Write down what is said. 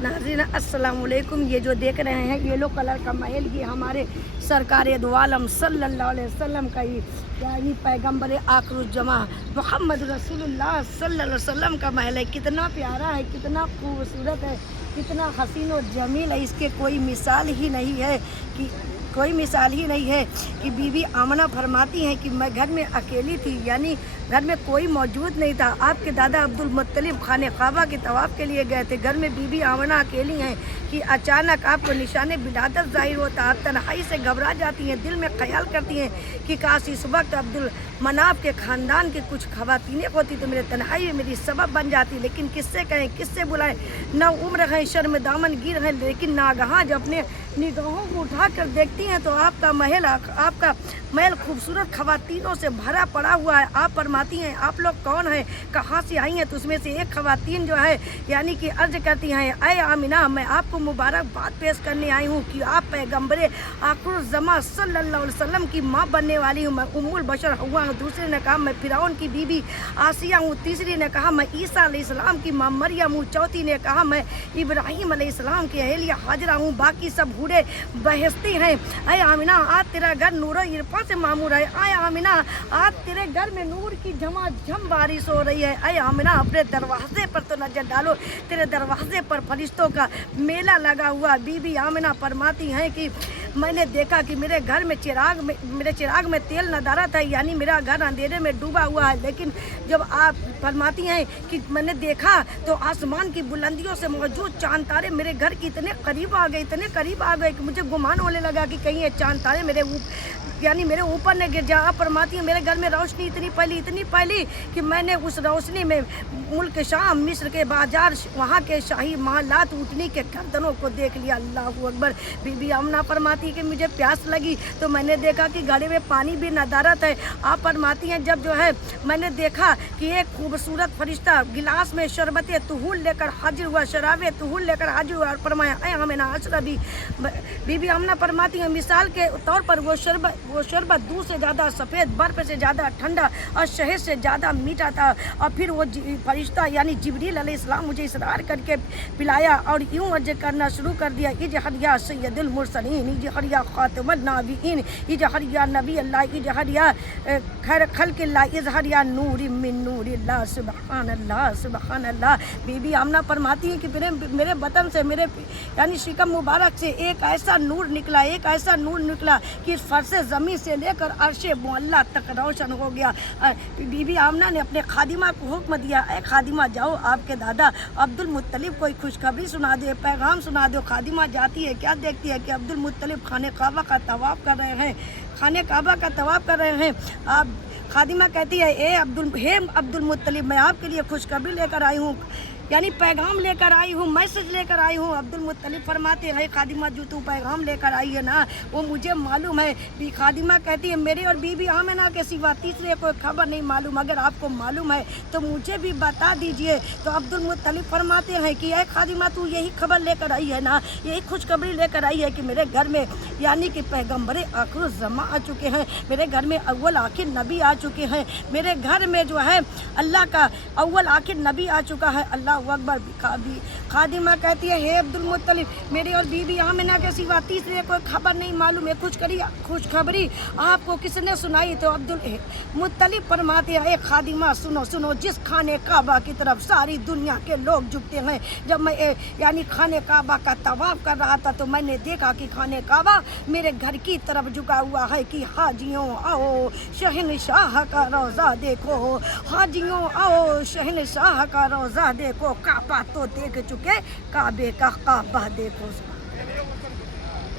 नाज़रीन अस्सलाम वालेकुम। ये जो देख रहे हैं येलो कलर का महल, ये हमारे सरकार दो आलम सल्लल्लाहु अलैहि वसल्लम का यानी पैगम्बर आखिरुज़्ज़मा मोहम्मद रसूलुल्लाह सल्लल्लाहु अलैहि वसल्लम का महल है। कितना प्यारा है, कितना खूबसूरत है, कितना हसीन और जमील है। इसके कोई मिसाल ही नहीं है कि बीबी आमना फरमाती हैं कि मैं घर में अकेली थी, यानी घर में कोई मौजूद नहीं था। आपके दादा अब्दुल मुत्तलिब खाने काबा के तवाफ़ के लिए गए थे। घर में बीबी आमना अकेली हैं कि अचानक आपको निशान विलादत ज़ाहिर होता। आप तन्हाई से घबरा जाती हैं, दिल में ख्याल करती हैं कि काश इस वक्त अब्दुल मनाफ के ख़ानदान के कुछ ख़वातीनें होती तो मेरे तन्हाई में मेरी सबब बन जाती। लेकिन किससे कहें, किससे बुलाएं, ना उम्र है, शर्म दामन गिर है। लेकिन नागहां जब अपने निगाहों को उठा कर देखती हैं तो आपका महल खूबसूरत ख़वातीनों से भरा पड़ा हुआ है। आप फरमाती हैं आप लोग कौन हैं, कहाँ से आई हैं? तो उसमें से एक ख़वातीन जो है यानी कि अर्ज करती हैं, ऐ आमिना, मैं आपको मुबारकबाद पेश करने आई हूँ कि आप पैगम्बर आखिरुज़्ज़मा सल्लल्लाहु अलैहि वसल्लम की माँ बनने वाली हूँ। मैं उम्मुल बशर हव्वा हूँ। दूसरे ने कहा मैं फ़िरौन की बीबी आसिया हूँ। तीसरी ने कहा मैं ईसा अलैहिस्सलाम की माँ मरियम हूँ। चौथी ने कहा मैं इब्राहीम अलैहिस्सलाम की अहलिया हाजरा हूँ। बाकी सब बूढ़े बहसती हैं। ऐ आमिना, आज तेरा घर नूर इरफा से मामूर है। ऐ आमिना, आज तेरे घर में नूर की झमाझम बारिश हो रही है। ऐ आमिना, अपने दरवाजे पर तो नजर डालो, तेरे दरवाजे पर फरिश्तों का मेला लगा हुआ। बीबी आमिना फरमाती हैं कि मैंने देखा कि मेरे चिराग में तेल नदारत है, यानी मेरा घर अंधेरे में डूबा हुआ है। लेकिन जब आप फरमाती हैं कि मैंने देखा तो आसमान की बुलंदियों से मौजूद चांद तारे मेरे घर की इतने करीब आ गए कि मुझे गुमान होने लगा कि कहीं ये चांद तारे मेरे ऊपर न गिर जा। आप फरमाती हैं मेरे घर में रोशनी इतनी फैली कि मैंने उस रोशनी में मुल्क शाम, मिस्र के बाजार, वहाँ के शाही महलात, ऊँटनी के गर्दनों को देख लिया। अल्लाहू अकबर। बीबी आमना फरमाती कि मुझे प्यास लगी तो मैंने देखा कि घड़े में पानी भी नदारत है। आप फरमाती हैं जब जो है मैंने देखा कि एक खूबसूरत फरिश्ता गिलास में शरबत तुहुल लेकर हाजिर हुआ, शराब तुहुल लेकर हाजिर हुआ और फरमाया ऐ आमिना अशरबी। बीबी आमना फरमाती हैं मिसाल के तौर पर वो शरबत दूध से ज़्यादा सफ़ेद, बर्फ़ से ज़्यादा ठंडा और शहद से ज़्यादा मीठा था। और फिर वो फरिश्ता यानी जिब्रील अलैहिस्सलाम मुझे इसरार करके पिलाया और यूँ अर्ज करना शुरू कर दिया, इजहर या सैयदुल मुरसलीन, इजहर या खातिमुन नबीयीन, इजहर या नबी अल्लाह, इजहर या खैर खल्क़िल्लाह, इजहर या नूर मिन नूरिल्लाह, सुबहानल्लाह सुबहानल्लाह। बीबी आमना फरमाती है कि मेरे बतन से, मेरे यानी शिकम मुबारक से एक ऐसा नूर निकला कि फर्श ज़मीन से लेकर अर्शे मुअल्ला तक रोशन हो गया। बीबी आमना ने अपने खादिमा को हुक्म दिया, ऐ खादिमा जाओ आपके दादा अब्दुल मुत्तलिब कोई खुशखबरी सुना दे, पैगाम सुना दो। खादिमा जाती है, क्या देखती है कि अब्दुल मुत्तलिब खाने काबा का तवाफ़ कर रहे हैं। आप खादिमा कहती है हे अब्दुल मुत्तलिब, मैं आपके लिए खुशखबरी लेकर आई हूँ, यानी पैगाम लेकर आई हूँ, मैसेज लेकर आई हूँ। अब्दुल मुत्तलिब फरमाते हैं खादिमा जो तू पैगाम लेकर आई है ना वो मुझे मालूम है। खादिमा कहती है मेरे और बीबी आमिना के सिवा तीसरे कोई खबर नहीं मालूम, अगर आपको मालूम है तो मुझे भी बता दीजिए। तो अब्दुल मुत्तलिब फरमाते हैं कि ऐ खादिमा तू यही खबर लेकर आई है ना, यही खुशखबरी लेकर आई है कि मेरे घर में यानी कि पैगम्बर आखिरुज़्ज़मा आ चुके हैं, मेरे घर में अव्वल आखिर नबी आ चुके हैं, मेरे घर में जो है अल्लाह का अव्वल आखिर नबी आ चुका है। अल्लाह अकबर। खादिमा कहती है हे अब्दुल मुत्तलिब, मेरे और बीबी आमिना के सिवा तीसरे कोई खबर नहीं मालूम है, खुशखबरी आपको किसने सुनाई? तो अब्दुल मुत्तलिब फरमाते हैं खादिमा सुनो, जिस खाने काबा की तरफ सारी दुनिया के लोग झुकते हैं, जब मैं यानी खाने काबा का तवाफ़ कर रहा था तो मैंने देखा कि खाने काबा मेरे घर की तरफ झुका हुआ है कि हाजियों आओ शहनशाह का रोज़ा देखो, हाजियों आओ शहनशाह का रोज़ा देखो, काबा तो देख चुके, काबे का काबा देखो।